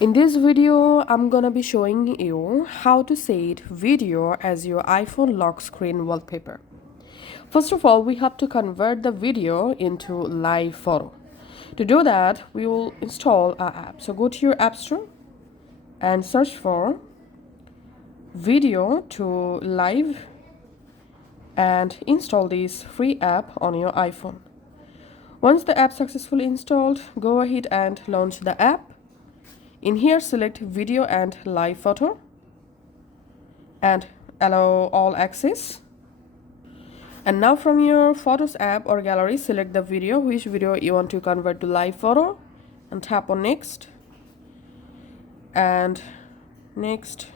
In this video, I'm gonna be showing you how to set video as your iPhone lock screen wallpaper. First of all, we have to convert the video into live photo. To do that, we will install our app. So go to your App Store and search for video to live and install this free app on your iPhone. Once the app successfully installed, go ahead and launch the app. In here, select video and live photo and allow all access. And now from your Photos app or gallery, select the video, which video you want to convert to live photo, and tap on next. And next,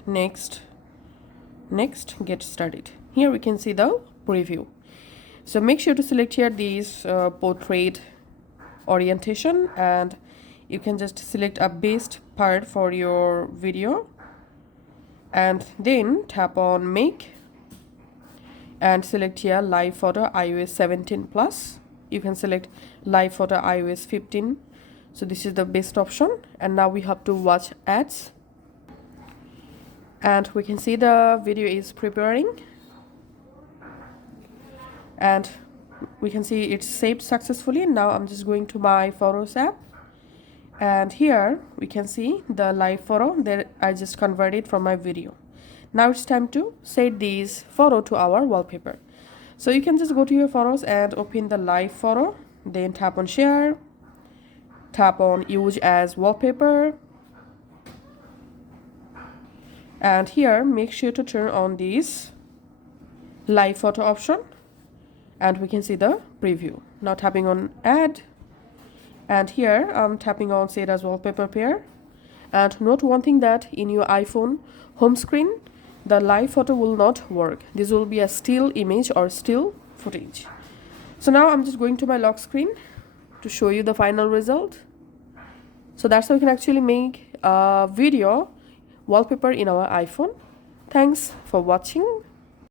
get started. Here we can see the preview. So make sure to select here these portrait orientation, and you can just select a best part for your video and then tap on make and select here live photo iOS 17 plus. You can select live photo iOS 15. So this is the best option. And now we have to watch ads, and we can see the video is preparing, and we can see it's saved successfully. Now I'm just going to my Photos app, and here we can see the live photo that I just converted from my video. Now it's time to set this photo to our wallpaper. So you can just go to your Photos and open the live photo, then tap on share, tap on use as wallpaper, and here make sure to turn on this live photo option, and we can see the preview. Now tapping on add, and here I'm tapping on set as wallpaper pair. And note one thing, that in your iPhone home screen the live photo will not work. This will be a still image or still footage. So now I'm just going to my lock screen to show you the final result. So that's how we can actually make a video wallpaper in our iPhone. Thanks for watching.